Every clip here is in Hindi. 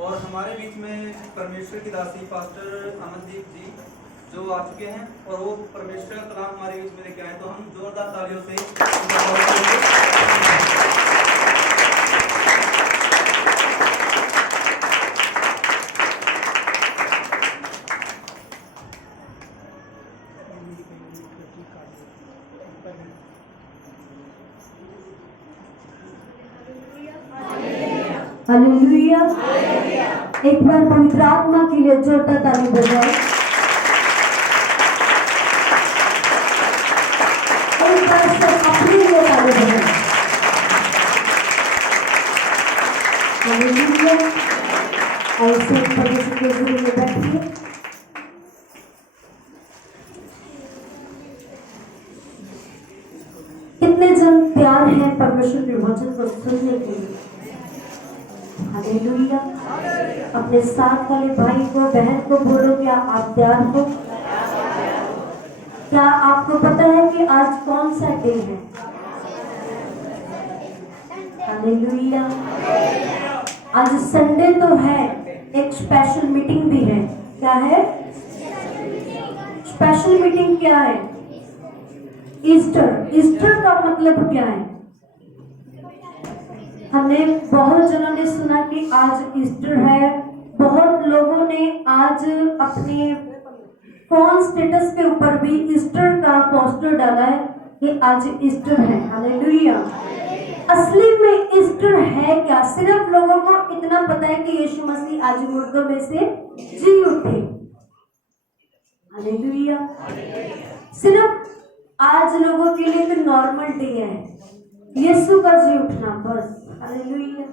और हमारे बीच में परमेश्वर की दासी पास्टर अमनदीप जी जो आ चुके हैं और वो परमेश्वर का कलाम हमारे बीच में लेके आए, तो हम जोरदार तालियों से हालेलुया। एक बार पवित्र आत्मा के लिए जोरदार ताली बजाएं। एक बार सब अपने लिए ताली बजाएं। हालेलुया। ऐसे परमेश्वर के हज़ूर में बैठिए। कितने जन तैयार हैं परमेश्वर के वचन को सुनने के लिए? हालेलुया। अपने साथ वाले भाई को बहन को बोलो, क्या आप तैयार हो? क्या आपको पता है कि आज कौन सा डे है? हालेलुया। आज संडे तो है, एक स्पेशल मीटिंग भी है। क्या है स्पेशल मीटिंग? क्या है? ईस्टर। ईस्टर का मतलब क्या है? हमने बहुत जनों ने सुना कि आज ईस्टर है। बहुत लोगों ने आज अपने फोन स्टेटस के ऊपर भी ईस्टर का पोस्टर डाला है कि आज ईस्टर है। हालेलुया। असली में ईस्टर है क्या? सिर्फ लोगों को इतना पता है कि यीशु मसीह आज मुर्दों में से जी उठे। हालेलुया। सिर्फ आज लोगों के लिए तो नॉर्मल डे है, यीशु का जी उठना, बस। हालेलुया।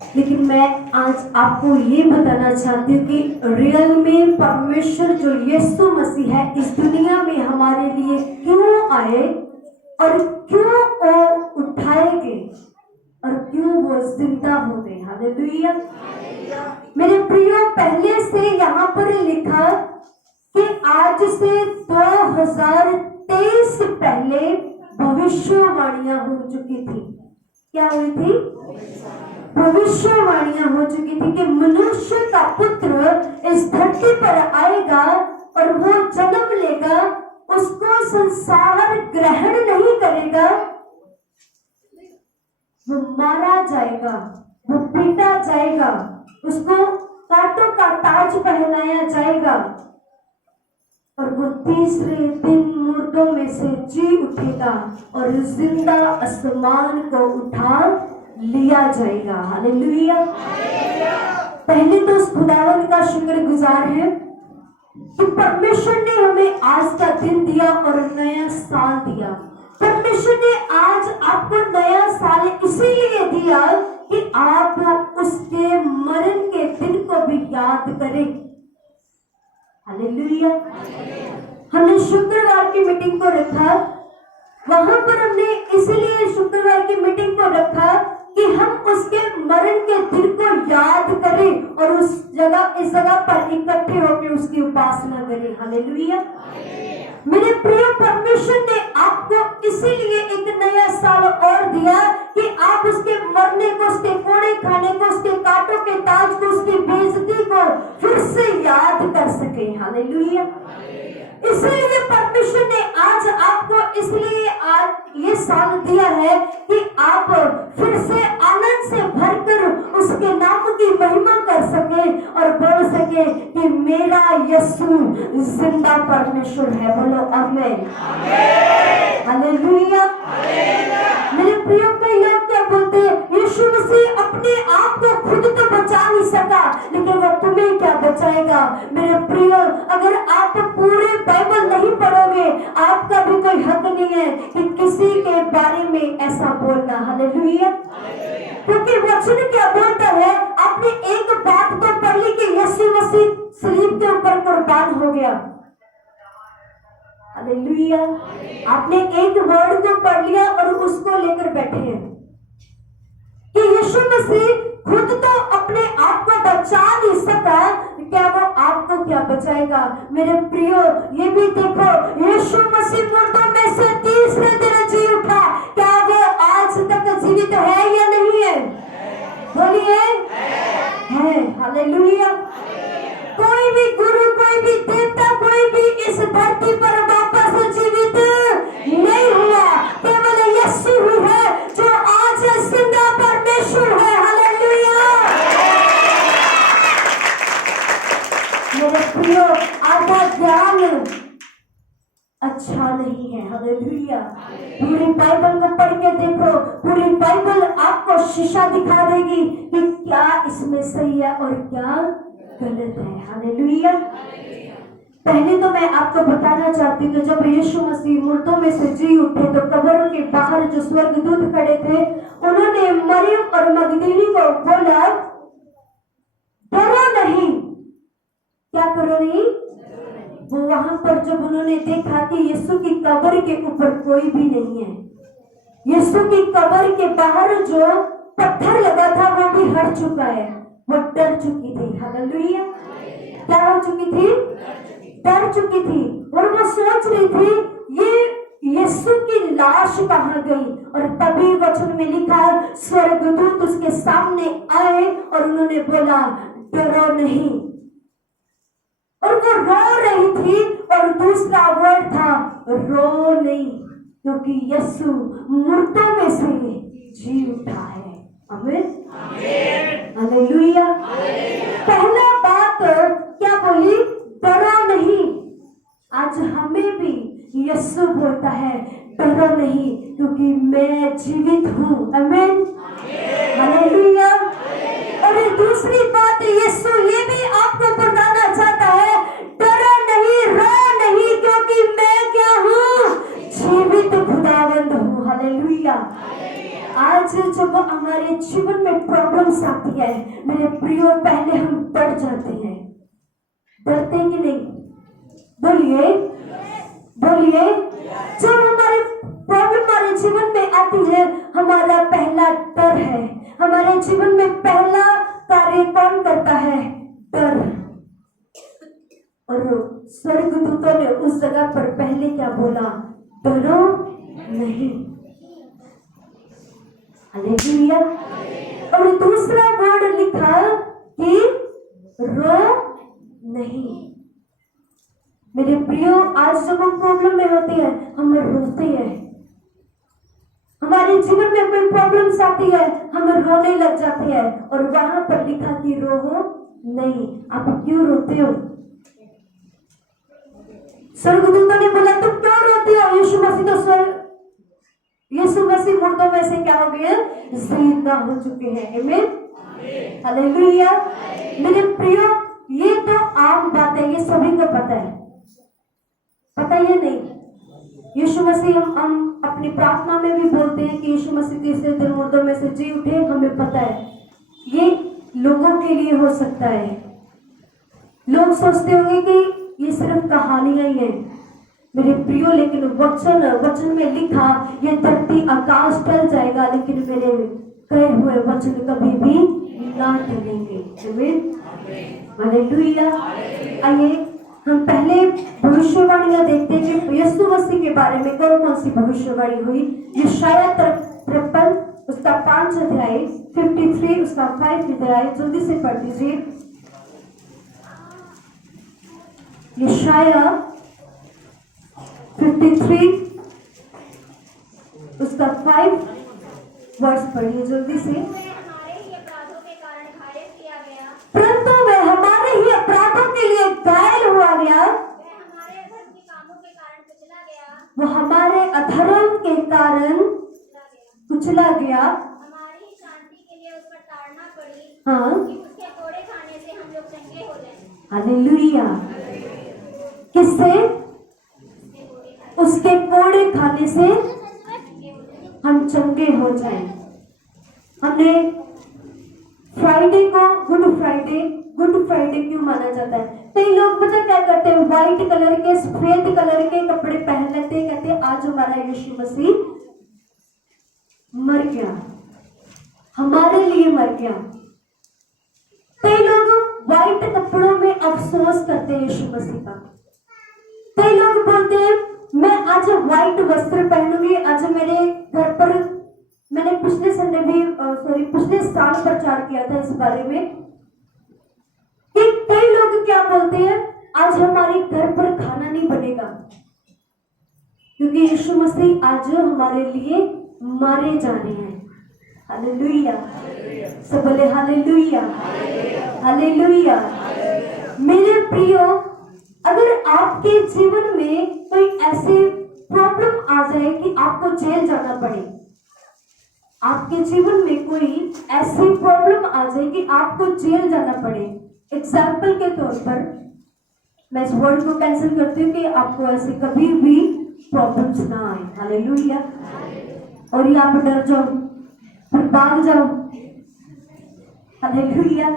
लेकिन मैं आज आपको ये बताना चाहती हूँ कि रियल में परमेश्वर जो यीशु मसीह है इस दुनिया में हमारे लिए क्यों आए और क्यों वो उठाए गए और क्यों वो जिंदा हो गए। हालेलुया। मेरे प्रियो, पहले से यहाँ पर लिखा कि आज से 2023 पहले भविष्यवाणियां हो चुकी थी। क्या हुई थी? भविष्यवाणियां हो चुकी थी कि मनुष्य का पुत्र इस धरती पर आएगा और वो जन्म लेगा, उसको संसार ग्रहण नहीं करेगा, वो मारा जाएगा, वो पीटा जाएगा, उसको कांटों का ताज पहनाया जाएगा और वो तीसरे दिन मुर्दों में से जी उठेगा और जिंदा आसमान को उठा लिया जाएगा। हालेलुया। पहले तो उस खुदावंद का शुक्रगुजार है कि परमेश्वर ने हमें आज का दिन दिया और नया साल दिया। परमेश्वर ने आज आपको नया साल इसीलिए दिया कि आप उसके मरण के दिन को भी याद करें। हालेलुया। हमने शुक्रवार की मीटिंग को रखा, वहां पर हमने इसीलिए शुक्रवार की मीटिंग को रखा कि हम उसके मरण के दिन को याद करें और इस जगह पर इकट्ठे होकर उसकी उपासना करें। हालेलुया। मेरे प्रिय, परमेश्वर ने आपको इसीलिए एक नया साल और दिया कि आप उसके मरने को, उसके कोड़े खाने को, उसके कांटों के ताज को, उसकी बेइज्जती को फिर से याद कर सके। हालेलुया। इसलिए परमेश्वर ने आज आपको इसलिए आज ये साल दिया है कि आप फिर से आनंद से भरकर उसके नाम की महिमा कर सके और बोल सके कि मेरा यीशु जिंदा परमेश्वर है। बोलो आमीन। हालेलुया। मेरे प्रियो, कई लोग क्या बोलते हैं, यीशु मसीह अपने आप को खुद तो बचा नहीं सका, लेकिन वो तुम्हें क्या बचाएगा। मेरे प्रियो, अगर आप पूरे बाइबल नहीं पढ़ोगे, आपका भी कोई हक नहीं है कि किसी के बारे में ऐसा बोलना। हालेलुया। क्योंकि वचन क्या बोलता है, आपने एक बात तो पढ़ ली कि यीशु मसीह सलीब के ऊपर कुर्बान हो गया। हालेलुया। आपने एक वर्ड को पढ़ लिया और उसको लेकर बैठे हैं कि यीशु मसीह खुद तो अपने आप को बचा नहीं सका, क्या वो आपको क्या बचाएगा। मेरे प्रियो, ये भी देखो, यीशु मसीह मुर्दों में से तीसरे दिन जी उठा, क्या वो आज तक जीवित है या नहीं है? बोलिए। हालेलुया। कोई भी गुरु, कोई भी देवता, कोई भी इस धरती पर वापस जीवित नहीं हुआ, केवल यीशु ही है जो आज जिंदा परमेश्वर है। हालेलुया। मेरे प्रियो, आधा ज्ञान अच्छा नहीं है। हालेलुया। पूरी बाइबल को पढ़ के देखो, पूरी बाइबल आपको शीशा दिखा देगी कि क्या इसमें सही है और क्या गलत है। हालेलुया। पहले तो मैं आपको बताना चाहती हूँ कि जब यीशु मसीह मुर्दों में से जी उठे तो कब्रों के बाहर जो स्वर्गदूत खड़े थे, उन्होंने मरियम और मगदलीनी को बोला, डरो नहीं। क्या करो नहीं? वो वहां पर जब उन्होंने देखा कि यीशु की कब्र के ऊपर कोई भी नहीं है, यीशु की कब्र के बाहर जो पत्थर लगा था वो भी हट चुका है, वो डर चुकी थी। हालेलुया। क्या हो चुकी थी? डर चुकी थी। और वो सोच रही थी ये यीशु की लाश कहाँ गई। और तभी वचन में लिखा है, स्वर्गदूत उसके सामने आए और उन्होंने बोला, डरो नहीं। और वो रो रही थी और दूसरा वर्ड था, रो नहीं, क्योंकि यीशु मुर्दों में से जी उठा है। आमीन। हालेलुया। पहला बात क्या बोली? डरो नहीं। आज हमें भी यीशु बोलता है, डरो नहीं, क्योंकि मैं जीवित हूँ। आमीन। हालेलुया। और दूसरी बात, यीशु ये भी आपको बताना चाहता है, डरो नहीं, रो नहीं, क्योंकि मैं क्या हूँ? जीवित खुदावंद हूँ। हालेलुया। आज जब हमारे जीवन में प्रॉब्लम्स आती है, मेरे प्रियो, पहले हम डर जाते हैं। डरते कि नहीं? बोलिए, बोलिए। जब हमारे प्रॉब्लम हमारे जीवन में आती है, हमारा पहला डर है। हमारे जीवन में पहला कार्य कौन करता है? डर। और स्वर्गदूतों ने उस जगह पर पहले क्या बोला? डरो नहीं। हालेलुया। और दूसरा वर्ड लिखा कि रो नहीं। मेरे प्रियो, आज जब हम प्रॉब्लम में होते हैं, हम रोते हैं। हमारे जीवन में कोई प्रॉब्लम्स आती है, हम रोने लग जाते हैं। और वहां पर लिखा कि रो नहीं। आप क्यों रोते हो? स्वर्गदूतों ने बोला, तुम क्यों रोते हो? यीशु मसीह तो यीशु मसीह मुर्दों में से क्या हो गए? जिंदा हो चुके हैं। आमीन। हालेलुया। मेरे प्रियो, ये तो आम बात है, ये सभी को पता है। पता है नहीं? यीशु मसीह, हम अपनी प्रार्थना में भी बोलते हैं कि यीशु मसीह तीसरे दिन मुर्दों में से जी उठे। हमें पता है ये लोगों के लिए हो सकता है। लोग सोचते होंगे कि ये सिर्फ कहानियां ही हैं। मेरे प्रियो, लेकिन वचन में लिखा, ये धरती आकाश टल जाएगा, लेकिन मेरे कहे हुए वचन कभी भी ना टलेंगे। हालेलुया। आइए हम पहले भविष्यवाणियां देखते हैं कि यीशु मसीह के बारे में कौन कौन सी भविष्यवाणी हुई। यशायाह 53 उसका 5 अध्याय, 53 उसका 5 अध्याय, जल्दी से पढ़ दीजिए। यशायाह 53 उसका 5 वर्ष पढ़िए जल्दी से। परंतु वह हमारे ही अपराधों के लिए घायल हुआ गया, वो हमारे अधर्म के कारण कुचला गया, हमारी शांति के लिए उस पर ताड़ना पड़ी। हाँ, कि उसके कोड़े खाने से हम लोग चंगे हो जाएं। हालेलुया। किससे? उसके कोड़े खाने से हम चंगे हो जाएं। हमने फ्राइडे को गुड फ्राइडे क्यों माना जाता है? कई लोग पता क्या करते हैं? व्हाइट कलर के, सफेद कलर के कपड़े पहन लेते हैं, कहते हैं आज हमारा यीशु मसीह मर गया, हमारे लिए मर गया। कई लोग व्हाइट कपड़ों में अफसोस करते हैं यीशु मसीह का। कई लोग बोलते हैं मैं आज व्हाइट वस्त्र पहनूंगी। आज मेरे घर पर मैंने पिछले साल प्रचार किया था इस बारे में लोग क्या बोलते हैं, आज हमारे घर पर खाना नहीं बनेगा, क्योंकि यीशु मसीह आज हमारे लिए मारे जा रहे हैं। हालेलुया, सब बोले हालेलुया, हालेलुया। मेरे प्रियो, अगर आपके जीवन में कोई ऐसे प्रॉब्लम आ जाए कि आपको जेल जाना पड़े, आपके जीवन में कोई ऐसी प्रॉब्लम आ जाए कि आपको जेल जाना पड़े, एग्जाम्पल के तौर पर मैं इस वर्ड को कैंसिल करती हूँ कि आपको ऐसे कभी भी प्रॉब्लम्स ना आए। हालेलुया। और ये आप डर जाओ, फिर भाग जाओ। Hallelujah,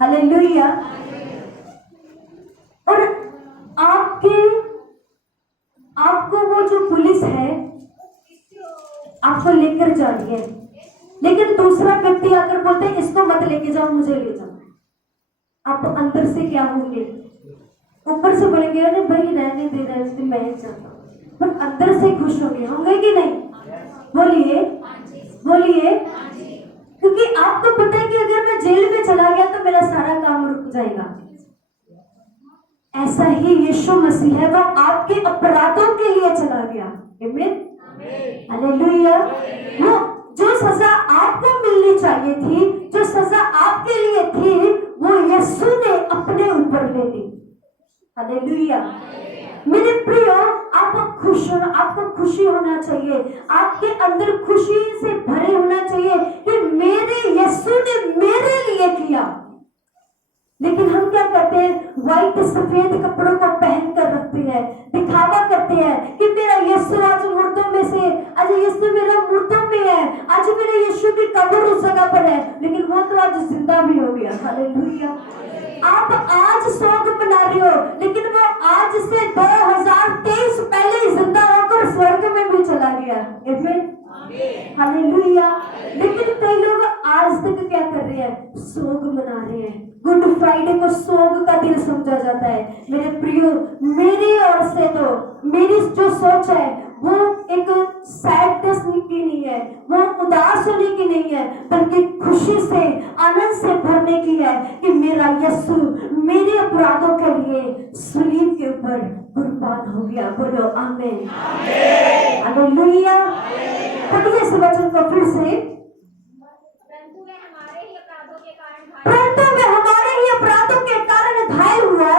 hallelujah. और आपको वो जो पुलिस है आपको लेकर जा रही है, लेकिन दूसरा व्यक्ति आकर बोलते हैं इसको मत लेके जाओ, मुझे ले जाओ। आप अंदर से क्या होंगे? ऊपर से बोलेंगे अरे भाई रहने दे रहे थे, मैं जाता हूँ, पर अंदर से खुश होंगे कि नहीं? बोलिए, बोलिए। क्योंकि आपको पता है कि अगर मैं जेल में चला गया तो मेरा सारा काम रुक जाएगा। ऐसा ही यीशु मसीह है, वो आपके अपराधों के लिए चला गया। आमीन, हालेलुया। वो जो सजा आपको मिलनी चाहिए थी, जो सजा आपके लिए थी, वो यीशु ने अपने ऊपर ले ली। हालेलुया। मेरे प्रियो, आप खुश होना, आपको खुशी होना चाहिए, आपके अंदर खुशी से भरे होना चाहिए कि मेरे यीशु ने मेरे लिए किया। लेकिन हम क्या करते हैं? व्हाइट सफेद कपड़ों को पहन कर रखते हैं, दिखावा करते हैं कि मेरा यीशु आज मुर्दों में से, आज यीशु मेरा मुर्दों में है, आज मेरे यीशु की कब्र उस जगह पर है, लेकिन वो तो आज जिंदा भी हो गया। हालेलुया। आप आज शोक मना रहे हो, लेकिन वो आज से 2023 पहले ही जिंदा होकर स्वर्ग में भी चला गया। आमीन, हालेलुया। लेकिन कई लोग आज तक क्या कर रहे हैं? शोक मना रहे हैं। गुड फ्राइडे को शोक का दिन समझा जाता है। मेरे प्रियो, मेरी ओर से तो मेरी जो सोच है वो एक सैडनेस की नहीं है, वो उदास होने की नहीं है, बल्कि खुशी से, आनंद से भरने की है कि मेरा यीशु मेरे अपराधों के लिए सलीब के ऊपर कुर्बान हो गया। बोलो आमीन, हालेलुया। पढ़िए इस वचन को फिर से। परंतु वे हमारे ही अपराधों के कारण घायल हुआ,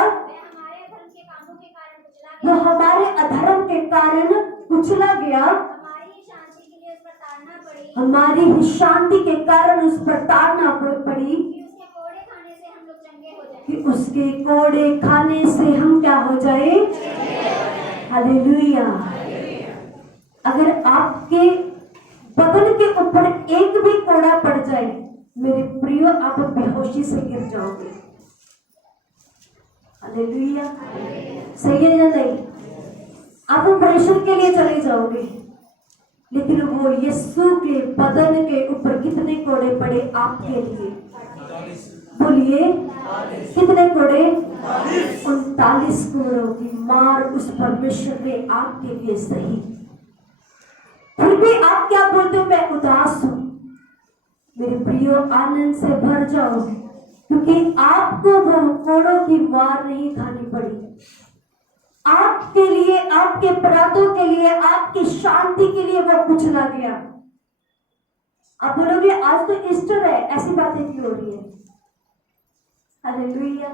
वो हमारे अधर्म के कारण कुचला गया, हमारी ही शांति के लिए उस पर ताड़ना पड़ी, हमारी ही शांति के कारण उस पर ताड़ना पड़ी, कि उसके कोड़े खाने से हम क्या हो जाए? हालेलुया। अगर आपके बदन के ऊपर एक भी कोड़ा पड़ जाए, मेरे प्रियो, आप बेहोशी से गिर जाओगे। हालेलुया, सही है या नहीं? आप ऑपरेशन के लिए चले जाओगे, लेकिन वो यीशु के बदन के ऊपर कितने कोड़े पड़े आपके लिए? बोलिए, कितने कोड़े? 39 कोड़ों की मार उस परमेश्वर ने आपके लिए सही। फिर भी आप क्या बोलते हो? मैं उदास हूं। मेरे प्रियो, आनंद से भर जाओ, क्योंकि आपको वो कोड़ों की मार नहीं खानी पड़ी। आपके लिए, आपके अपराधों के लिए, आपकी शांति के लिए वो कुचला गया। आप बोलोगे आज तो ईस्टर है, ऐसी बातें क्यों हो रही है? हालेलुया।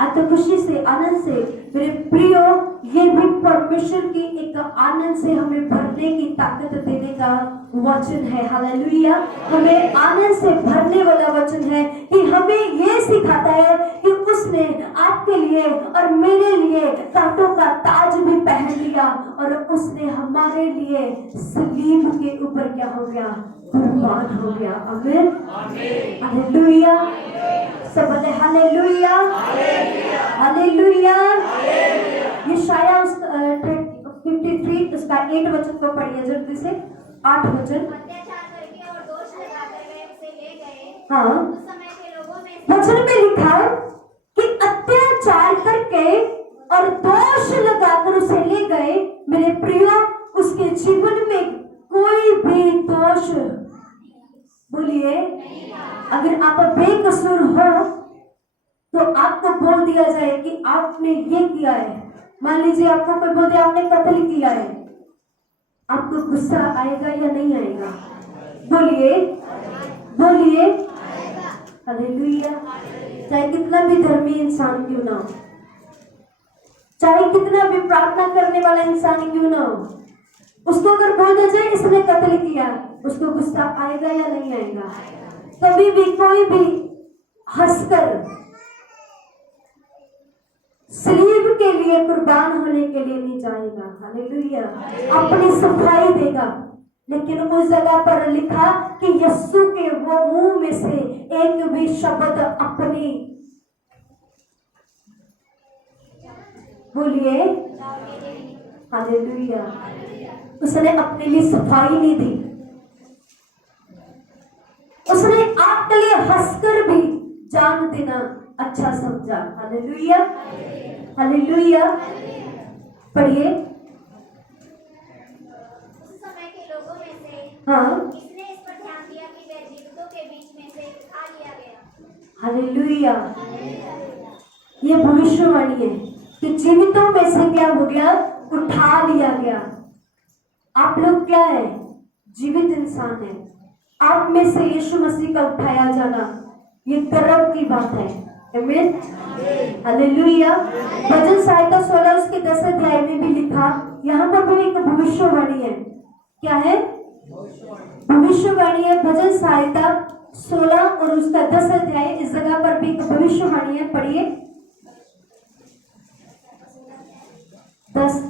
आज तो खुशी से, आनंद से। मेरे प्रियो, ये भी परमेश्वर की एक आनंद से हमें भरने की ताकत देने का वचन है। हालेलुया। हमें आनंद से भरने वाला वचन है कि हमें ये सिखाता है कि उसने आपके लिए और मेरे लिए कांटों का ताज भी पहन लिया, और उसने हमारे लिए सलीब के ऊपर क्या हो गया? कुर्बान हो गया। आमीन, हालेलुया। सब बोले हालेलुया, हालेलुया। यशायाह 53 उसका 8 वचन को पढ़िए जल्दी से। 8 वचन। अत्याचार करके और दोष लगाकर वे उसे ले गए। हाँ, उस समय के लोगों में वचन में लिखा कि अत्याचार करके और दोष लगाकर उसे ले गए। मेरे प्रियो, उसके जीवन में कोई भी दोष, बोलिए, अगर आप बेकसूर हो तो आपको बोल दिया जाए कि आपने ये किया है, मान लीजिए आपको कोई बोल दिया आपने कत्ल किया है, आपको गुस्सा आएगा या नहीं आएगा? बोलिए बोलिए, हालेलुया। चाहे कितना भी धर्मी इंसान क्यों ना हो, चाहे कितना भी प्रार्थना करने वाला इंसान क्यों ना हो, उसको अगर बोल दिया जाए इसने कत्ल किया, उसको गुस्सा आएगा या नहीं आएगा? कभी भी कोई भी हंसकर सलीब के लिए कुर्बान होने के लिए नहीं जाएगा, हालेलुया। अपनी सफाई देगा, लेकिन उस जगह पर लिखा कि यीशु के वो मुंह में से एक भी शब्द अपनी, बोलिए हालेलुया, उसने अपने लिए सफाई नहीं दी, उसने आपके लिए हंसकर भी जान देना अच्छा समझा, हालेलुया हालेलुया। पढ़िए। उस समय के लोगों में से हाँ, किसने इस पर ध्यान दिया कि वह जीवितों के बीच में से उठा लिया गया? हालेलुया। ये भविष्यवाणी है कि जीवितों में से क्या हो गया? उठा लिया गया। आप लोग क्या है? जीवित इंसान है। आप में से यीशु मसीह का उठाया जाना ये गर्व की बात है, आमीन, हालेलुया। भजन संहिता 16 उसके 10 अध्याय में भी लिखा, यहाँ पर भी एक भविष्यवाणी है। क्या है? भविष्यवाणी है। भजन संहिता 16 और उसका 10 अध्याय, इस जगह पर भी एक भविष्यवाणी है। पढ़िए 10।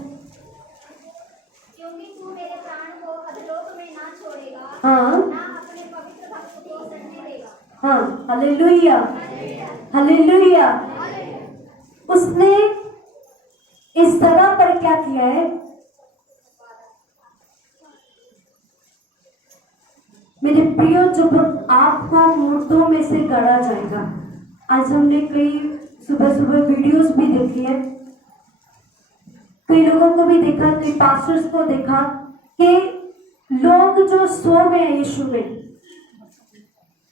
क्योंकि तू मेरे प्राण को अधोलोक में ना छोड़ेगा, हाँ ना अपने पवित्र भक्त को सड़ने देगा। हाँ, हालेलुया हालेलुया। उसने इस जगह पर क्या किया है? मेरे प्रियो, जब आपको मुर्दों में से गढ़ा जाएगा, आज हमने कई सुबह सुबह वीडियोस भी देखी है, कई लोगों को भी देखा, कई पास्टर्स को देखा कि लोग जो सो गए यीशु में,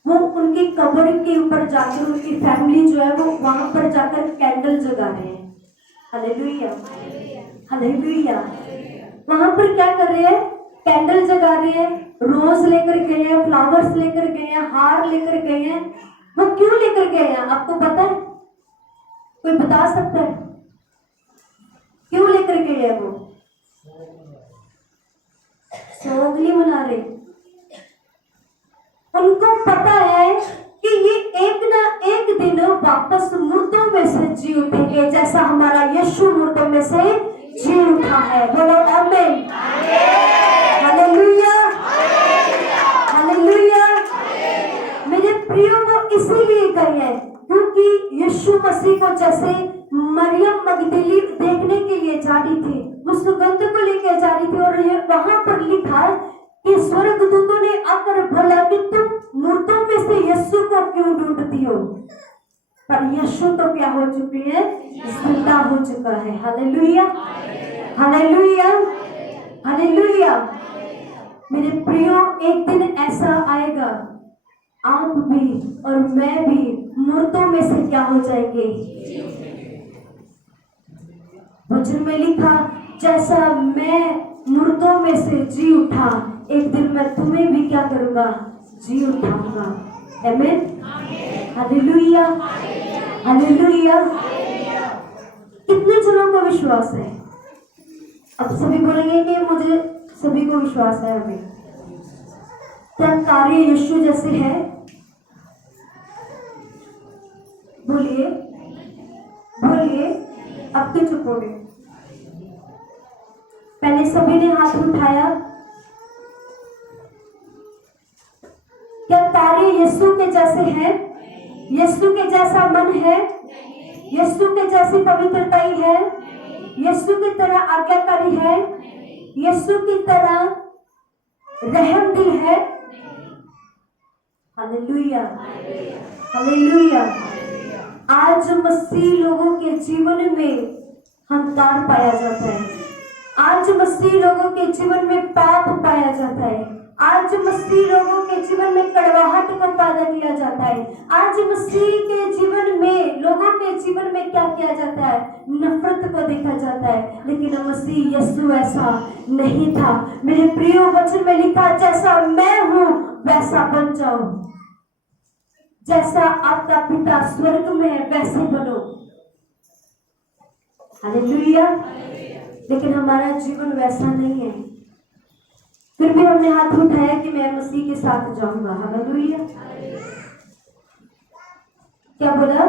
वो उनकी कब्र के ऊपर जाकर, उनकी फैमिली जो है वो वहां पर जाकर कैंडल जगा रहे हैं, हालेलुया हालेलुया। वहां पर क्या कर रहे हैं? कैंडल जगा रहे हैं, रोज लेकर गए हैं, फ्लावर्स लेकर गए हैं, हार लेकर गए हैं। वो क्यों लेकर गए हैं आपको पता है? कोई बता सकता है क्यों लेकर गए हैं? वो सोग नहीं मना रहे, उनको पता है कि ये एक ना एक दिन वापस मुर्दों में से जी उठेंगे, जैसा हमारा यीशु मुर्दों में से जी उठा है। बोलो आमीन, हालेलुया हालेलुया। मेरे प्रियो, वो इसीलिए गए हैं क्योंकि यीशु मसीह को जैसे मरियम मगदली देखने के लिए जा रही थी, वो सुगंध को लेकर जा रही थी, और ये वहां पर लिखा है कि स्वर्गदूतों ने आकर बोला कि तुम मुर्दों में से यीशु को क्यों ढूंढती हो? पर यीशु तो क्या हो चुकी है? जिंदा हो चुका है, हालेलुया हालेलुया हालेलुया। मेरे प्रियो, एक दिन ऐसा आएगा, आप भी और मैं भी मुर्दों में से क्या हो जाएंगे? वचन में लिखा, जैसा मैं मुर्दों में से जी उठा, एक दिन मैं तुम्हें भी क्या करूंगा? जी उठाऊंगा, आमीन, हालेलुया हालेलुया। कितने जनों को विश्वास है? अब सभी बोलेंगे कि मुझे सभी को विश्वास है। हमें क्या कार्य यीशु जैसे है? बोलिए बोलिए, अब क्यों चुप हो गए? पहले सभी ने हाथ उठाया। क्या कार्य यीशु के जैसे है? यीशु के जैसा मन है? यीशु के जैसी पवित्रता ही है? यीशु की तरह आज्ञाकारी है? यीशु की तरह रहमदिल है? Hallelujah hallelujah. आज मसीह लोगों के जीवन में हंकार पाया जाता है, आज मसीह लोगों के जीवन में पाप पाया जाता है, आज मसीह लोगों के जीवन में कड़वाहट को पैदा किया जाता है, आज मसीह के जीवन में लोगों के जीवन में क्या किया जाता है, नफरत को देखा जाता है, लेकिन मसीह यीशु ऐसा नहीं था। मेरे प्रिय वचन में लिखा, जैसा मैं हूं वैसा बन जाओ, जैसा आपका पिता स्वर्ग में है वैसे बनो। हालेलुया। लेकिन हमारा जीवन वैसा नहीं है, फिर भी हमने हाथ उठाया कि मैं मसीह के साथ जाऊंगा। हालेलुया। क्या बोला?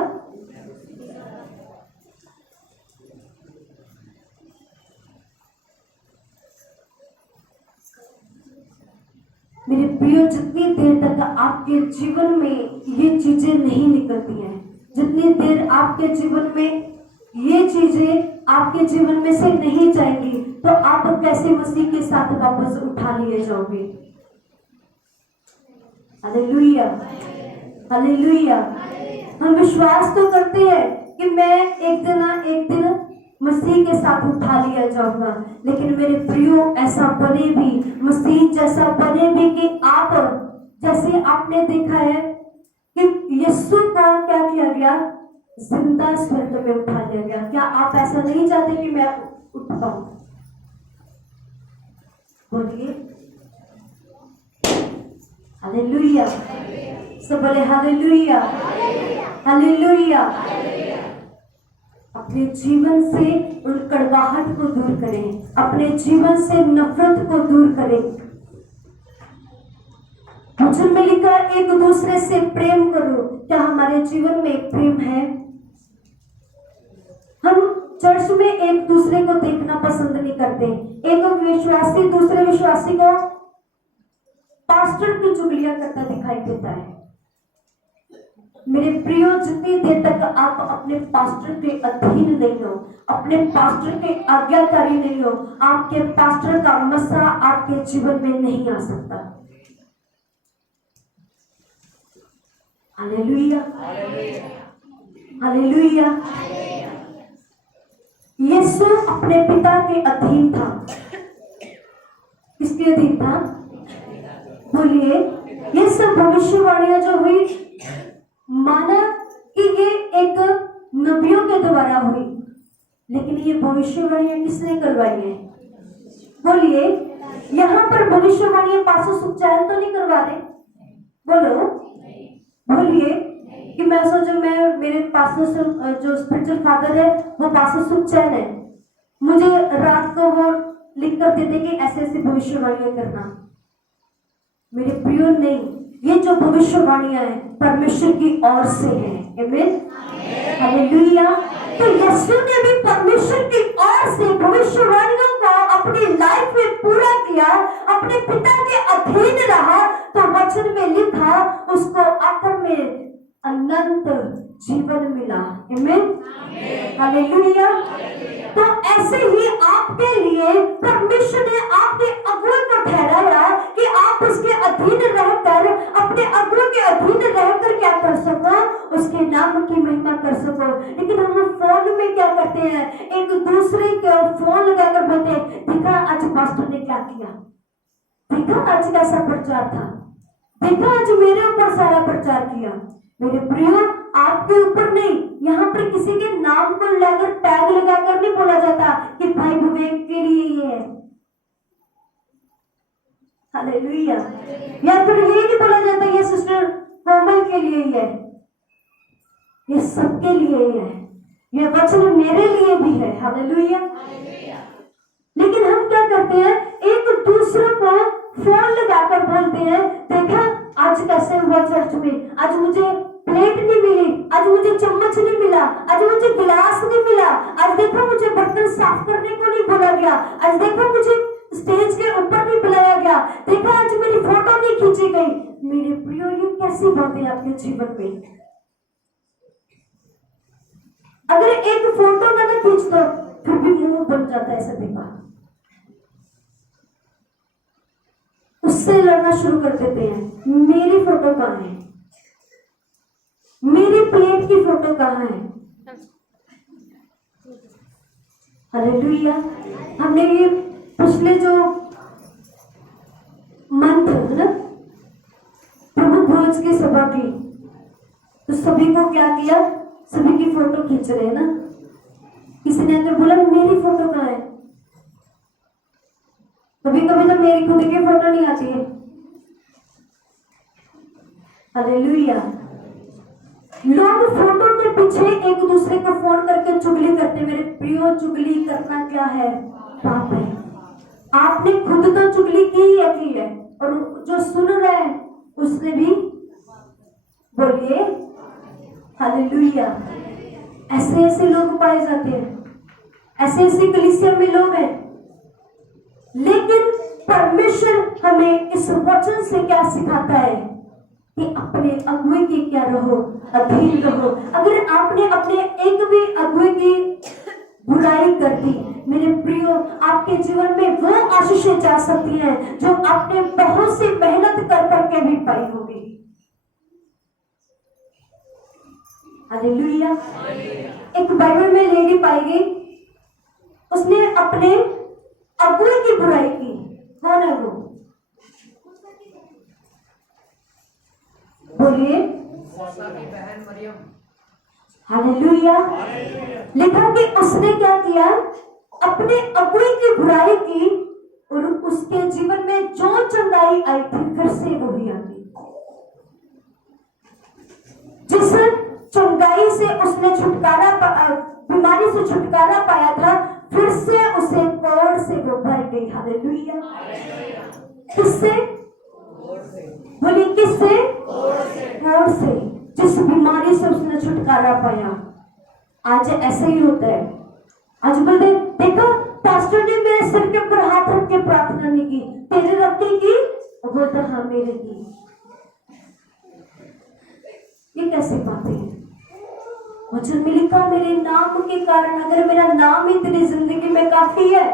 मेरे प्रियो, जितनी देर तक आपके जीवन में ये चीजें नहीं निकलती हैं, जितनी देर आपके जीवन में ये चीजें आपके जीवन में से नहीं जाएंगी, तो आप कैसे मसीह के साथ वापस उठा लिए जाओगे? Hallelujah, hallelujah. हम विश्वास तो करते हैं कि मैं एक दिन ना एक दिन मसीह के साथ उठा लिया जाऊंगा, लेकिन मेरे प्रियो, ऐसा बने भी, मसीह जैसा बने भी कि आप, जैसे आपने देखा है कि यीशु को क्या किया गया, जिंदा स्वर्ग में उठा लिया गया। क्या आप ऐसा नहीं चाहते कि मैं उठ पाऊं? बोलिए हालेलुया। सब बोले हालेलुया, हालेलुया। अपने जीवन से उन कड़वाहट को दूर करें, अपने जीवन से नफरत को दूर करें। वचन में लिखा, एक दूसरे से प्रेम करो। क्या हमारे जीवन में प्रेम है? हम चर्च में एक दूसरे को देखना पसंद नहीं करते। एक विश्वासी दूसरे विश्वासी को पास्टर की चुगलियां करता दिखाई देता है। मेरे प्रियो, जितनी देर तक आप अपने पास्टर के अधीन नहीं हो, अपने पास्टर के आज्ञाकारी नहीं हो, आपके पास्टर का मसा आपके जीवन में नहीं आ सकता। Hallelujah, hallelujah. यीशु अपने पिता के अधीन था। किसके अधीन था? बोलिए। ये सब भविष्यवाणियां जो हुई, माना कि ये एक नबियों के द्वारा हुई, लेकिन ये भविष्यवाणियां किसने करवाई है? बोलिए। यहाँ पर भविष्यवाणियां पास्टर सुखचैन तो नहीं करवा रहे? बोलो, बोलिए। कि मैं सोचो, मैं मेरे पास्टर जो स्पिरिचुअल फादर है वो पास्टर सुखचैन है, मुझे रात को वो लिख कर देते कि ऐसे ऐसे भविष्यवाणियां करना। मेरे प्रियो, नहीं, ये जो भविष्यवाणियां हैं परमेश्वर की ओर से हैं। आमीन, हालेलुया। तो यीशु ने भी परमेश्वर की ओर से भविष्यवाणियों को अपनी लाइफ में पूरा किया, अपने पिता के अधीन रहा, तो वचन में लिखा उसको आखिर में अनंत जीवन मिला। आमीन, हालेलुया। तो ऐसे ही आपके लिए परमेश्वर ने आपके अगुए को ठहराया कि आप उसके अधीन रहकर, अपने अगुए के अधीन रहकर क्या कर सको, उसके नाम की महिमा कर सको। लेकिन हम फोन में क्या करते हैं, एक दूसरे को फोन लगाकर बोलते हैं, देखा आज पास्टर ने क्या किया, देखा आज कैसा प्रचार था, देखा आज मेरे ऊपर सारा प्रचार किया। मेरे प्रियो, आपके ऊपर नहीं, यहाँ पर किसी के नाम को लेकर टैग लगाकर नहीं बोला जाता कि भाई विवेक के लिए ये है। हालेलुया। या फिर ये नहीं बोला जाता ये सिस्टर कोमल के लिए ही है, ये सबके लिए ही है, ये वचन मेरे लिए भी है। हालेलुया। लेकिन हम क्या करते हैं, एक दूसरे को फोन लगाकर बोलते हैं, देखा आज कैसे हुआ चर्च में, आज मुझे प्लेट नहीं मिली, आज मुझे चम्मच नहीं मिला, आज मुझे गिलास नहीं मिला, आज देखो मुझे बर्तन साफ करने को नहीं बोला गया, आज देखो मुझे स्टेज के ऊपर नहीं बुलाया गया, देखो आज मेरी फोटो नहीं खींची गई। मेरे प्रियो, ये कैसी बातें आपके जीवन में? अगर एक फोटो ना खींच दो फिर भी मुंह बन जाता है सभी का, उससे लड़ना शुरू कर देते हैं। मेरी फोटो कहाँ है, मेरी प्लेट की फोटो कहाँ है? हालेलुया। हमने ये पिछले जो मंथ है ना प्रभु भोज की सभा की, तो सभी को क्या किया, सभी की फोटो खींच रहे हैं ना। किसी ने आकर बोला मेरी फोटो कहाँ है? कभी कभी तो मेरी खुद की फोटो नहीं आती है। हालेलुया। लोग फोटो के पीछे एक दूसरे को फोन करके चुगली करते। मेरे प्रियो, चुगली करना क्या है? पाप है। आपने खुद तो चुगली की है और जो सुन रहा है उसने भी, बोलिए हालेलुया। ऐसे ऐसे लोग पाए जाते हैं, ऐसे ऐसे कलीसिया में लोग हैं। लेकिन परमेश्वर हमें इस वचन से क्या सिखाता है कि अपने अगुए के क्या रहो, अधीन रहो। अगर आपने अपने एक भी अगुए की बुराई कर दी, मेरे प्रियो, आपके जीवन में वो आशीषें जा सकती हैं जो आपने बहुत सी मेहनत कर करके भी पाई होगी। हालेलुया। एक बाइबल में लेडी पाई गई, उसने अपने अगुए की बुराई की। कौन है वो? बोलिए। बहन मरियम। हालेलुया। लिखा कि उसने क्या किया? अपने अगुए की बुराई की और उसके जीवन में जो चंगाई आई थी फिर से वही आ गई। जिस चंगाई से उसने बीमारी से छुटकारा पाया था, फिर से उसे कोड़ से वो भर गई। हालेलुया। किससे? बोलिए किससे? कोड़ से। जिस बीमारी से उसने छुटकारा पाया। आज ऐसे ही होता है। आज बोलते देखो पास्टर ने मेरे सिर के ऊपर हाथ रख के प्रार्थना नहीं की, तेरे रखने की? वो बोलता हाँ मेरे की। ये कैसी बातें हैं? वचन में लिखा मेरे नाम के कारण, अगर मेरा नाम ही तेरी जिंदगी में काफी है,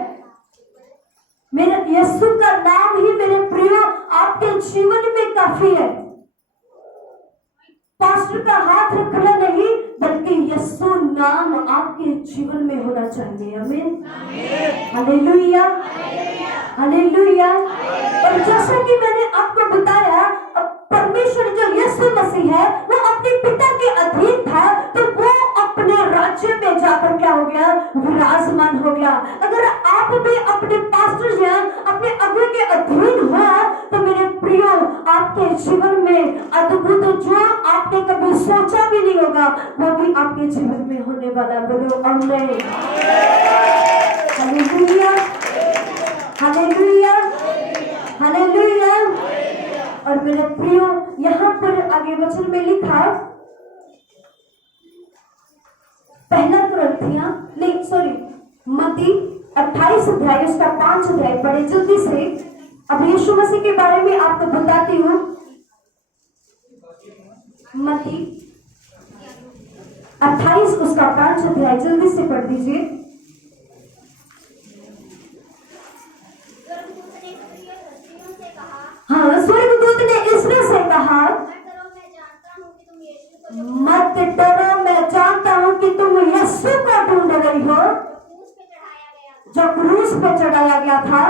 मेरा यीशु का नाम ही मेरे प्रियो आपके जीवन में काफी है। पास्टर का हाथ रखना नहीं, बल्कि यीशु नाम आपके जीवन में होना चाहिए। आमीन। हालेलुया। हालेलुया। और जैसा कि मैंने आपको बताया, परमेश्वर जो यीशु मसीह है वो अपने पिता के अधीन था, तो वो अपने राज्य में जाकर क्या हो गया? विराजमान हो गया। अगर आप भी अपने पास्टर या अपने अगुए के अधीन हुआ, तो मेरे प्रियो आपके जीवन में अद्भुत जो आपने कभी सोचा भी नहीं होगा वो भी आपके जीवन में होने वाला। बोलो आमीन। हालेलुया। हालेलुया। हालेलुया। और मेरे प्रियो यहाँ पर आगे वचन में लिखा, पहला कुरिन्थियां नहीं सॉरी मत्ती 28 अध्याय उसका 5 अध्याय पढ़े जल्दी से। अब यीशु मसीह के बारे में आपको बताती हूँ। मत्ती 28 उसका 5 अध्याय जल्दी से पढ़ दीजिए। हाँ, स्वर्गदूत ने इसमें से कहा, मत डरो, मैं जानता हूँ कि तुम यीशु को ढूंढ रही हो जो क्रूस पे चढ़ाया गया था।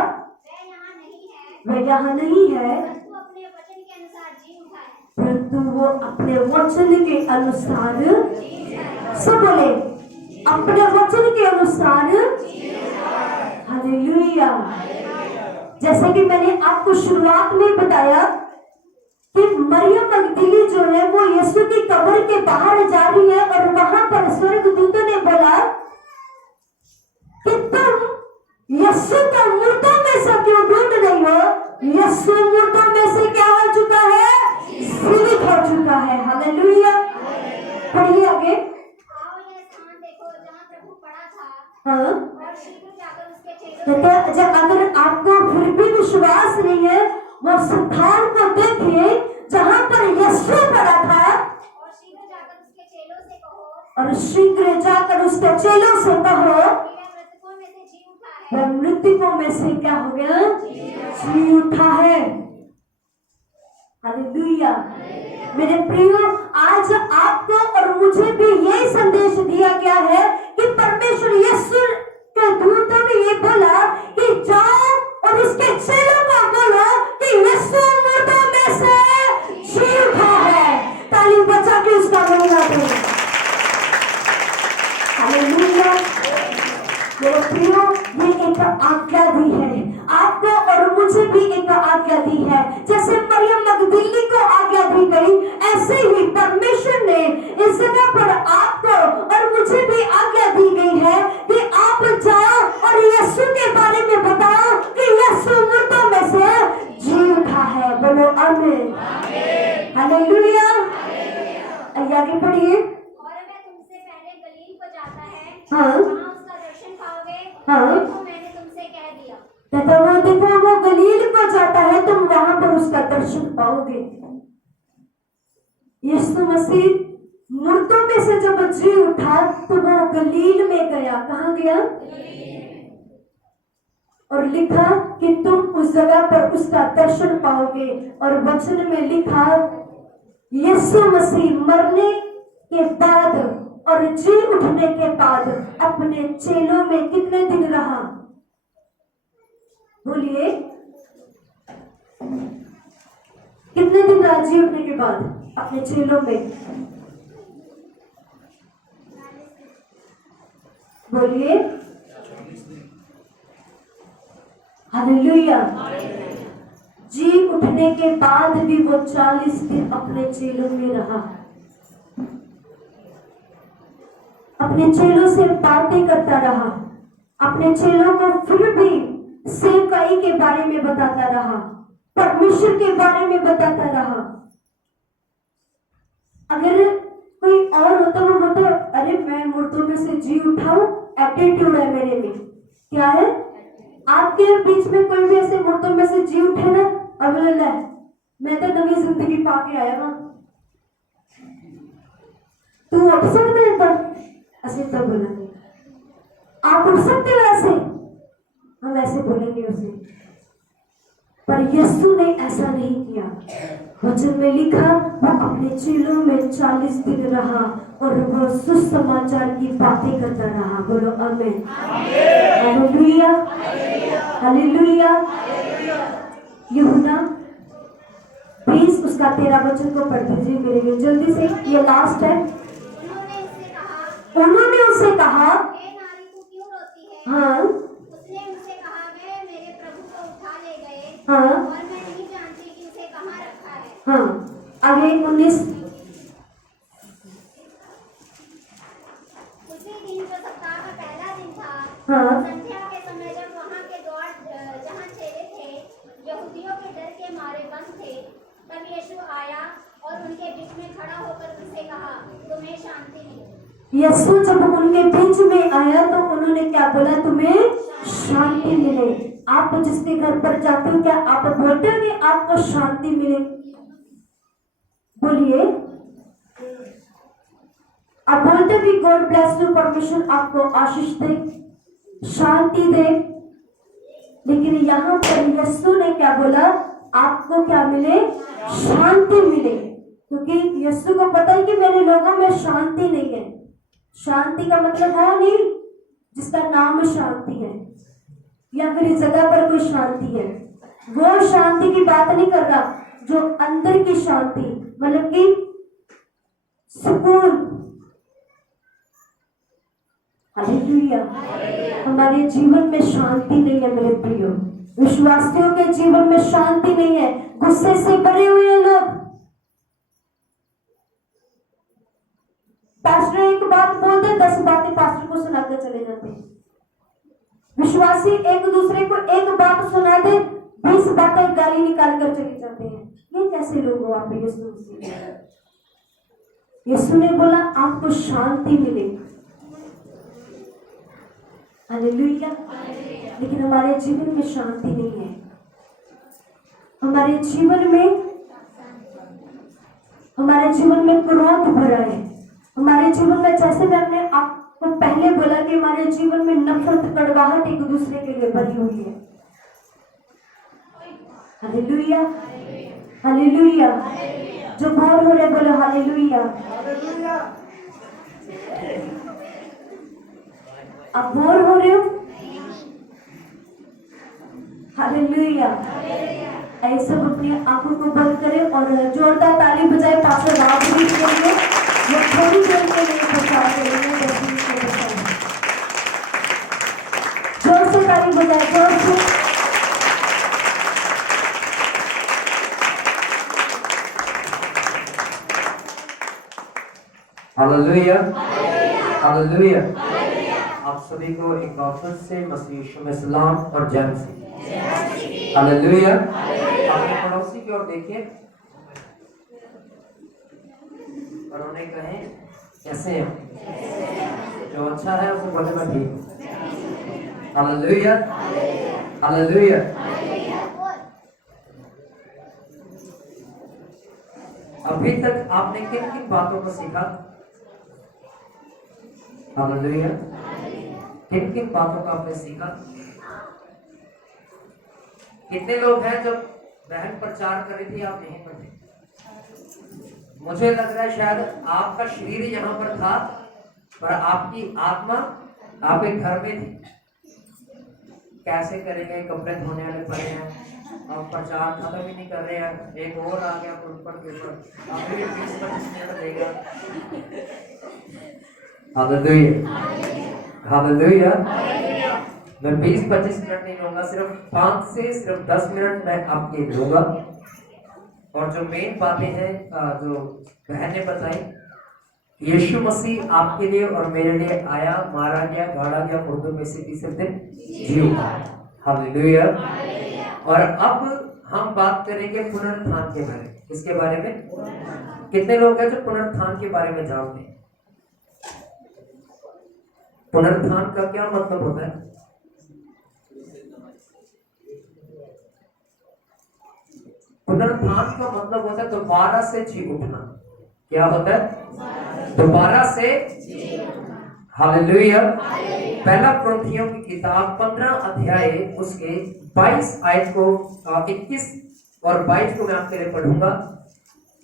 वह यहाँ नहीं है, परंतु वो अपने वचन के अनुसार, सब बोले अपने वचन के अनुसार। हालेलुया। जैसे कि मैंने आपको शुरुआत में बताया कि मरियम मगदली जो है वो यीशु की कब्र के बाहर जा रही है और वहां पर स्वर्गदूतों ने बोला कि तुम यीशु को मुर्दों में से क्यों ढूंढ रही हो? यीशु मुर्दों में से क्या हो चुका है? जीवित हो चुका है। हालेलुया। पढ़िए आगे। हाँ, अगर आपको फिर भी विश्वास नहीं है, वो स्थान को देखिए जहां पर यीशु पड़ा था, और शीघ्र जाकर उसके चेलों से कहो वह मृतकों में से क्या हो गया? जी उठा है। हालेलुया। मेरे प्रियो, आज आपको और मुझे भी यही संदेश दिया गया है कि परमेश्वर यीशु के दूतों ने ये बोला कि जाओ और उसके चेलों को बोलो कि यीशु मुर्दों में से जी उठा है। ताली बजा के उसका महिमा दो। हालेलुया। मेरे प्रियो, ये एक आज्ञा दी है आपको और मुझे भी एक आज्ञा दी है। जैसे मरियम मगदलीनी को आज्ञा दी गई, ऐसे ही परमेश्वर ने इस जगह पर आपको और मुझे भी आज्ञा दी गई है कि आप जाओ और यीशु के बारे में बताओ कि यीशु मुर्दों में से जी उठा है। बोलो आमीन, हालेलुया। आगे पढ़िए। और वह तुमसे पहले गलील को जाता है, हाँ। वहाँ उसका दर्शन पाओगे। हाँ। देखो मैंने तुमसे कह दिया। कहता वो देखो वो गलील को जाता है, तुम वहां पर उसका दर्शन पाओगे। यीशु मसीह मुर्दों में से जब जी उठा तो वो गलील में गया। कहाँ गया? और लिखा कि तुम उस जगह पर उसका दर्शन पाओगे। और वचन में लिखा यीशु मसीह मरने के बाद और जी उठने के बाद अपने चेलों में कितने दिन रहा? बोलिए, कितने दिन रहा जी उठने के बाद अपने चेलों में? बोलिए, हालेलुया। जी उठने के बाद भी वो 40 दिन अपने चेलों में रहा, अपने चेलों से बातें करता रहा, अपने चेलों को फिर भी सेवकाई के बारे में बताता रहा, परमेश्वर के बारे में बताता रहा। अगर कोई और होता वो बोलता अरे मैं मुर्दों में से जी उठाऊं, एटीट्यूड है मेरे में। क्या है? आपके बीच में कोई भी ऐसे मुर्दों में से जी उठे ना, अब ले मैं तो नवी जिंदगी पाके आया ना, तू उठ सकते है तब ऐसे तब बोलेंगे। आप उठ सकते हो ऐसे, हम ऐसे बोलेंगे उसे। पर यीशु ने ऐसा नहीं किया। वचन में लिखा वो अपने चेलों में 40 दिन रहा और वो सुसमाचार की बातें करता रहा। बोलो आमीन, हालेलुया, हालेलुया। यूहन्ना 20 उसका 13 वचन को पढ़ दीजिए मेरे लिए जल्दी से, ये लास्ट है। उन्होंने उससे कहा हे नारी तू क्यों रोती है? हाँ उसने उनसे कहा वे मेरे प्रभु को उठा ले गए हाँ और मैं नहीं जानती कि उसे कहाँ रखा है। हाँ। आगे 19। उसी दिन जो सप्ताह का पहला दिन था, हाँ। संध्या के समय जब वहाँ के द्वार जहाँ चेले थे यहूदियों के डर के मारे बंद थे, तब यीशु आया और उनके बीच में खड़ा होकर उनसे कहा तुम्हें शांति मिले। यीशु जब उनके बीच में आया तो उन्होंने क्या बोला? तुम्हें शांति मिले। आप जिसके घर पर जाते हो क्या आप बोलते हो कि आपको शांति मिले? बोलिए, आप बोलते हो कि गॉड ब्लेस यू, परमेश्वर आपको आशीष दे, शांति दे। लेकिन यहाँ पर यीशु ने क्या बोला? आपको क्या मिले? शांति मिले। क्योंकि यीशु को पता है कि मेरे लोगों में शांति नहीं है। शांति का मतलब है नहीं जिसका नाम शांति है या फिर इस जगह पर कोई शांति है, वो शांति की बात नहीं कर रहा। जो अंदर की शांति मतलब कि सुकून। हालेलुया। हमारे जीवन में शांति नहीं है मेरे प्रियो, विश्वासियों के जीवन में शांति नहीं है। गुस्से से भरे हुए लोग, पास्टर एक बात बोलते 10 बातें पास्टर को सुनाते चले जाते हैं। विश्वासी एक दूसरे को एक बात सुना दे 20 बातें गाली निकाल कर चले जाते हैं। ये कैसे लोग हो आप? यीशु ने बोला आपको शांति मिले। हालेलुया। लेकिन हमारे जीवन में शांति नहीं है। हमारे जीवन में क्रोध भरा है। हमारे जीवन में, जैसे मैंने आपको पहले बोला कि हमारे जीवन में नफरत, कड़वाहट एक दूसरे के लिए भरी हुई है। Hallelujah, hallelujah. जो बोर हो रहे बोले हालेलुया। आप बोर हो रहे हो? हालेलुया। ऐसे अपनी आंखों को बंद करें और जोरदार ताली बजाए पास्टर राघवी के लिए। वो थोड़ी देर के लिए प्रचार करेंगे। Hallelujah, hallelujah. आप सभी को एक बार फिर से मसीह यीशु में सलाम और जय मसीह। हालेलुया। अपने पड़ोसी की ओर देखिए और उन्हें कहें कैसे हैं, जो अच्छा है उसे बोले मैं ठीक हूं। Hallelujah, hallelujah. अभी तक आपने किन किन बातों को सीखा? हालेलुया। किन किन बातों का आपने सीखा? कितने लोग हैं जो बहन प्रचार कर रही थी आप नहीं पर थे? मुझे लग रहा है शायद आपका शरीर यहाँ पर था पर आपकी आत्मा आपके घर में थी। कैसे करेंगे, कपड़े धोने वाले पड़े हैं, अब प्रचार खत्म ही नहीं कर रहे हैं, एक और आ गया ऊपर के ऊपर, अभी भी 20-25 मिनट देगा। Hallelujah, hallelujah. मैं 20-25 मिनट नहीं लूंगा, सिर्फ 5 से सिर्फ 10 मिनट मैं आपके लूंगा। और जो मेन बातें हैं जो बहन ने बताई, यीशु मसीह आपके लिए और मेरे लिए आया, मारा गया, गाड़ा गया, मुर्दों में से तीसरे दिन जी उठा। हालेलुया। और अब हम बात करेंगे पुनरुत्थान के बारे में। किसके बारे में? कितने लोग हैं जो पुनरुत्थान के बारे में जानते हैं? पुनरुत्थान का क्या मतलब होता है? पुनरुत्थान का मतलब होता है दोबारा से जी उठना। क्या होता है? दोबारा से। हालेलुया। पहला कुरिन्थियों की किताब 15 अध्याय उसके 22 आयत को 21 और 22 को मैं आपके लिए पढ़ूंगा।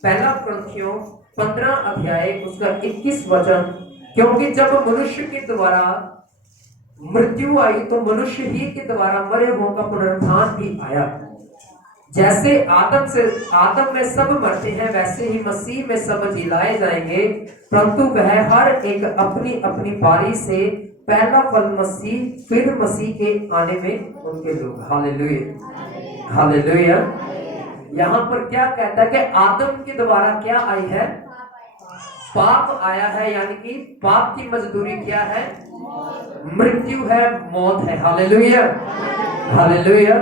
पहला कुरिन्थियों 15 अध्याय उसका 21 वचन, क्योंकि जब मनुष्य के द्वारा मृत्यु आई तो मनुष्य ही के द्वारा मरे हुओं का पुनरुत्थान भी आया। जैसे आदम में सब मरते हैं, वैसे ही मसीह में सब जिलाए जाएंगे, परंतु वह हर एक अपनी अपनी बारी से, पहला फल मसीह, फिर मसीह के आने में उनके लोग। Hallelujah, hallelujah. यहाँ पर क्या कहता है कि आदम के द्वारा क्या आई है? पाप आया है, यानी कि पाप की मजदूरी क्या है? मृत्यु है, मौत है। Hallelujah, hallelujah.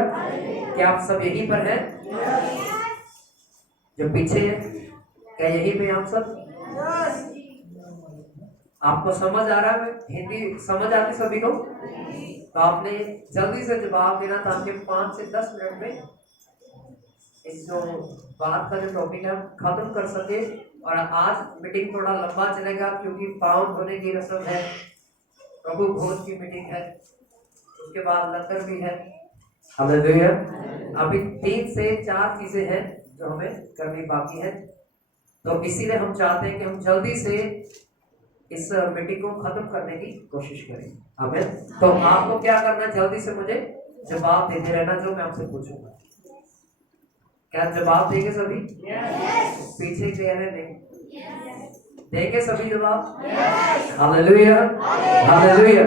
क्या आप सब यहीं पर हैं? जो पीछे है क्या यहीं पे आप सब? आपको समझ आ रहा है? हिंदी समझ आती सभी को? तो आपने जल्दी से जवाब देना ताकि 5 से 10 मिनट में इस जो बात का जो टॉपिक है खत्म कर सके। और आज मीटिंग थोड़ा लंबा चलेगा क्योंकि पाँव धोने की रस्म है, प्रभु भोज की मीटिंग है, उसके बाद लंगर भी है। हालेलुया। अभी 3 से 4 चीजें हैं जो हमें करनी बाकी है, तो इसीलिए हम चाहते हैं कि हम जल्दी से इस मीटिंग को खत्म करने की कोशिश करें। आमीन। तो आपको क्या करना है? जल्दी से मुझे जवाब देते रहना जो मैं आपसे पूछूंगा। क्या जवाब देंगे सभी? पीछे कह रहे नहीं देंगे सभी जवाब? Hallelujah, hallelujah.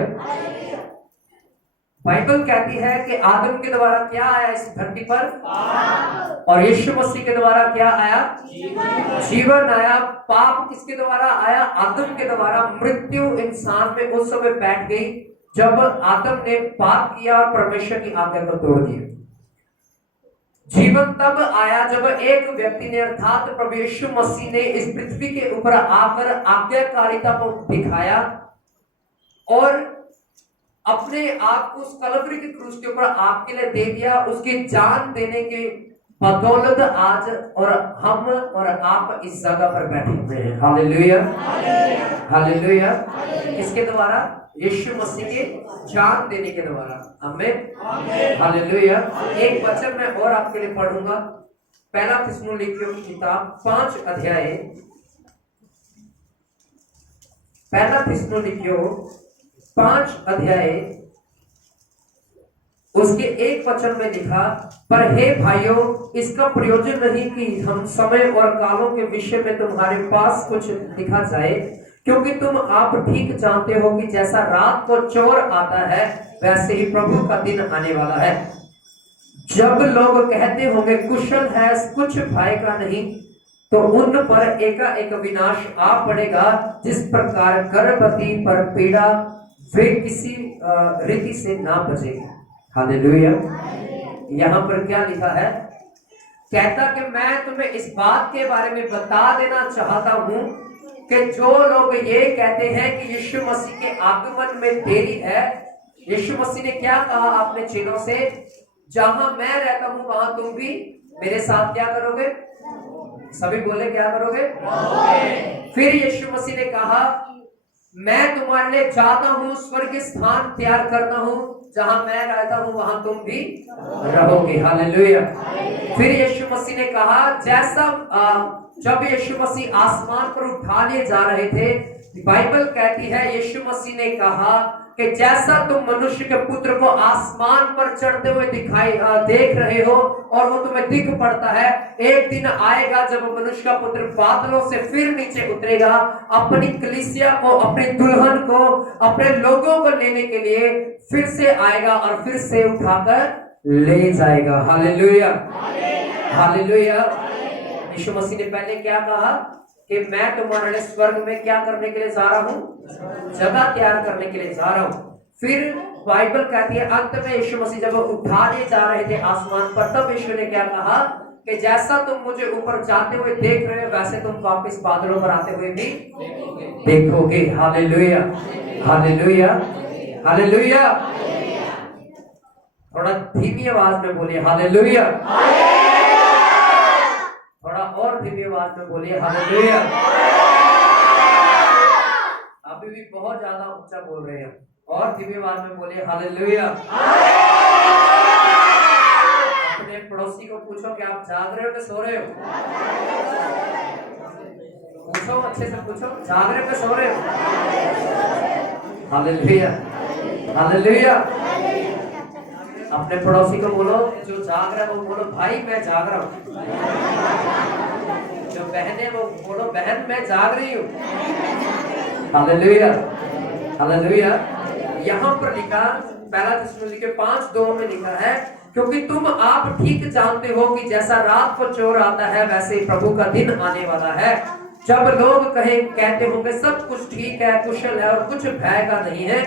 बाइबल कहती है कि आदम के द्वारा क्या आया इस धरती पर? और यीशु मसीह के द्वारा क्या आया? जीवन आया। पाप किसके द्वारा आया? आदम के द्वारा। मृत्यु इंसान में उस समय बैठ गई जब आदम ने पाप किया और परमेश्वर की आज्ञा को तोड़ दिया। जीवन तब आया जब एक व्यक्ति ने अर्थात प्रभु यीशु मसीह ने इस पृथ्वी के ऊपर आकर आज्ञाकारिता को दिखाया और अपने आप को उस कलवरी के क्रूस के ऊपर आपके लिए दे दिया। उसकी जान देने के बदौलत आज और हम और आप इस जगह पर बैठे हुए हैं। Hallelujah, hallelujah. किसके द्वारा? यीशु मसीह के जान देने के द्वारा। आमीन, हालेलुया। एक वचन मैं और आपके लिए पढ़ूंगा। पहला थिस्सलुनीकियों की किताब 5 अध्याय, पहला थिस्सलुनीकियों 5 अध्याय उसके 1 वचन में लिखा, पर हे भाइयों, इसका प्रयोजन नहीं कि हम समय और कालों के विषय में तुम्हारे पास कुछ लिखा जाए, क्योंकि तुम आप ठीक जानते हो कि जैसा रात को चोर आता है वैसे ही प्रभु का दिन आने वाला है। जब लोग कहते होंगे कुशल है, कुछ भय का नहीं, तो उन पर एकाएक विनाश आ पड़ेगा, जिस प्रकार गर्भवती पर पीड़ा वे किसी रीति से ना बचेगी। हालेलुया। यहाँ पर क्या लिखा है? कहता कि मैं तुम्हें इस बात के बारे में बता देना चाहता हूं कि जो लोग ये कहते हैं कि यीशु मसीह के आगमन में देरी है, यीशु मसीह ने क्या कहा अपने चेलों से? जहां मैं रहता हूं वहां तुम भी मेरे साथ क्या करोगे? सभी बोले क्या करोगे? फिर यीशु मसीह ने कहा मैं तुम्हारे लिए जाता हूं, स्वर्ग स्थान तैयार करता हूं, जहां मैं रहता हूं वहां तुम भी रहोगे। हालेलुया। फिर यीशु मसीह ने कहा जैसा जब यीशु मसीह आसमान पर उठा लिए जा रहे थे, बाइबल कहती है यीशु मसीह ने कहा कि जैसा तुम मनुष्य के पुत्र को आसमान पर चढ़ते हुए देख रहे हो और वो तुम्हें दिख पड़ता है, एक दिन आएगा जब मनुष्य का पुत्र बादलों से फिर नीचे उतरेगा, अपनी कलीसिया को, अपने दुल्हन को, अपने लोगों को लेने के लिए फिर से आएगा और फिर से उठाकर ले जाएगा। Hallelujah, hallelujah. यीशु मसीह ने पहले क्या कहा कि मैं तुम्हारे लिए स्वर्ग में क्या करने के लिए जा रहा हूं? जगह तैयार करने के लिए जा रहा हूं। फिर बाइबल कहती है अंत में यीशु मसीह जब उठा लिए जा रहे थे आसमान पर, तब यीशु ने क्या कहा कि जैसा तुम मुझे ऊपर जाते हुए देख रहे हो वैसे तुम वापस बादलों पर आते हुए भी देखोगे। Hallelujah, hallelujah, hallelujah. थोड़ा धीमी आवाज में बोलिए हालेलुया। थोड़ा और धीमी आवाज में बोलिए हालेलुया। अभी भी बहुत ज्यादा ऊंचा बोल रहे हैं, और धीमी आवाज में बोलिए हालेलुया। अपने पड़ोसी को पूछो कि आप जाग रहे हो कि सो रहे हो? पूछो, अच्छे से पूछो, जाग रहे हो कि सो रहे हो? Hallelujah, hallelujah. अपने पड़ोसी को बोलो, जो जाग रहा है वो बोलो भाई मैं जाग रहा हूँ। जो बहन है वो बोलो बहन मैं जाग रही हूँ। Hallelujah, hallelujah. यहाँ पर लिखा पहला थिस्सलुनीके 5:2 में लिखा है क्योंकि तुम आप ठीक जानते हो कि जैसा रात को चोर आता है वैसे ही प्रभु का दिन आने वाला है, जब लोग कहते होंगे सब कुछ ठीक है, कुशल है और कुछ भय का नहीं है,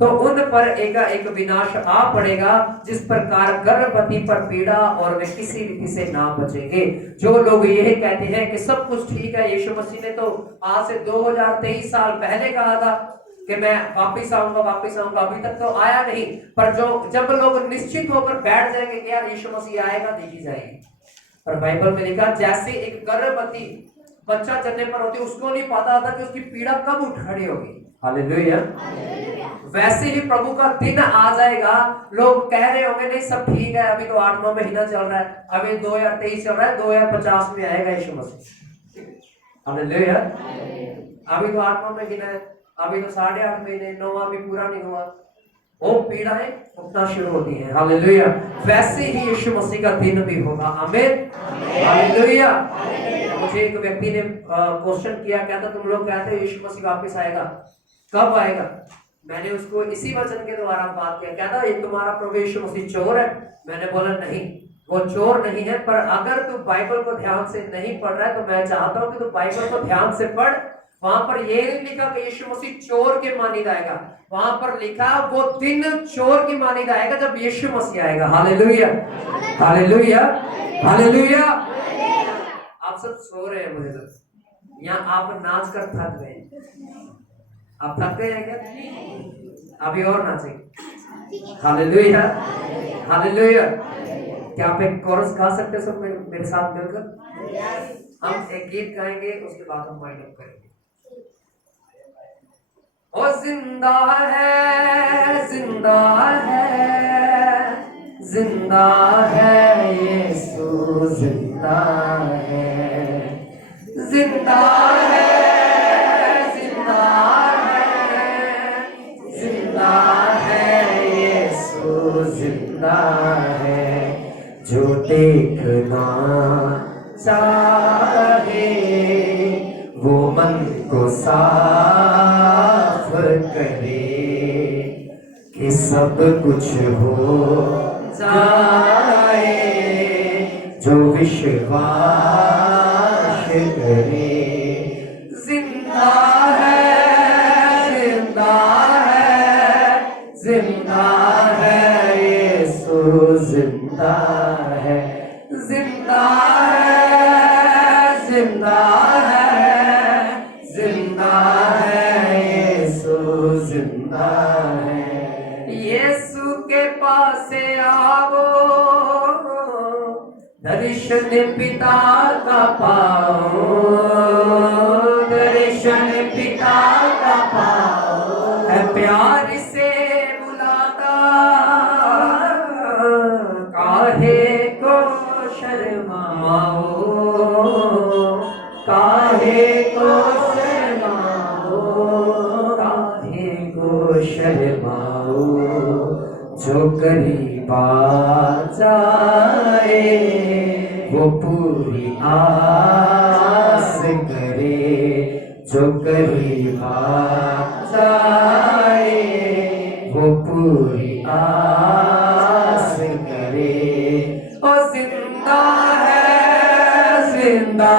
तो उन पर एकाएक विनाश आ पड़ेगा, जिस प्रकार गर्भवती पर पीड़ा और वे किसी रीति से ना बचेंगे। जो लोग यही कहते हैं कि सब कुछ ठीक है, यीशु मसीह ने तो आज से 2023 साल पहले कहा था कि मैं वापिस आऊंगा, वापिस आऊंगा, अभी तक तो आया नहीं। पर जब लोग निश्चित होकर बैठ जाएंगे कि यार यीशु मसीह आएगा, देखी जाएगी। पर बाइबल में लिखा जैसे एक गर्भवती बच्चा जन्ने पर होती, उसको नहीं पता था कि उसकी पीड़ा कब उठ खड़ी होगी। हालेलुया। वैसे ही प्रभु का दिन आ जाएगा, लोग कह रहे होंगे नहीं सब ठीक है, अभी तो 8-9 महीना चल रहा है, अभी 2023 चल रहा है, 2050 में आएगा यीशु मसीह। हालेलुया। अभी तो 8-9 महीना है, अभी तो 8.5 महीने, 9वां भी पूरा नहीं हुआ, वो पीड़ाएं उठना शुरू होती हैं। हालेलुया। वैसे ही यीशु मसीह का दिन भी होगा। आमीन, हालेलुया। मुझे एक व्यक्ति ने क्वेश्चन किया, कहता तुम लोग कहते हो यीशु मसीह वापस आएगा, कब आएगा? मैंने उसको इसी वचन के द्वारा बात किया, कहता ये तुम्हारा प्रभु यीशु मसीह चोर है? मैंने बोला नहीं, वो चोर नहीं है, पर अगर तू बाइबल को ध्यान से नहीं पढ़ रहा है तो मैं चाहता हूं कि तू बाइबल को ध्यान से पढ़। वहां पर ये नहीं लिखा कि यीशु मसीह चोर के मानीदा आएगा, वहां पर लिखा वो दिन चोर की मानीदा आएगा जब यीशु मसीह आएगा। Hallelujah, hallelujah, hallelujah. आप सब सो रहे हैं, मुझे तो यहाँ आप नाच कर थक गए। आप थक गए हैं क्या? अभी और नाचेंगे। Hallelujah, hallelujah. क्या आप एक कोरस गा सकते हैं सब मेरे साथ मिलकर? हम एक गीत गाएंगे, उसके बाद हम वाइंड अप करेंगे। ओ जिंदा है, जिंदा है, जिंदा है यीशु, जिंदा है, जिंदा है, जिंदा है, जिंदा है यीशु, जिंदा है। जो देखना चाहे वो मन को साफ करे कि सब कुछ हो जाए, जो विश्वास करे। जिंदा है, जिंदा है, जिंदा है, यीशु जिंदा है, जिंदा है, जिंदा है, जिंदा है, यीशु जिंदा है। यीशु के पास आओ, दर्शन पिता का पाओ, दर्शन पिता का पाओ, है प्यार से बुलाता, काहे को शर्माओ, काहे को शर्माओ, काहे को शर्माओ, जो करीब आ जाए वो पूरी आस करे, जो करीब आ जाए वो पूरी आस करे। ओ जिंदा है, जिंदा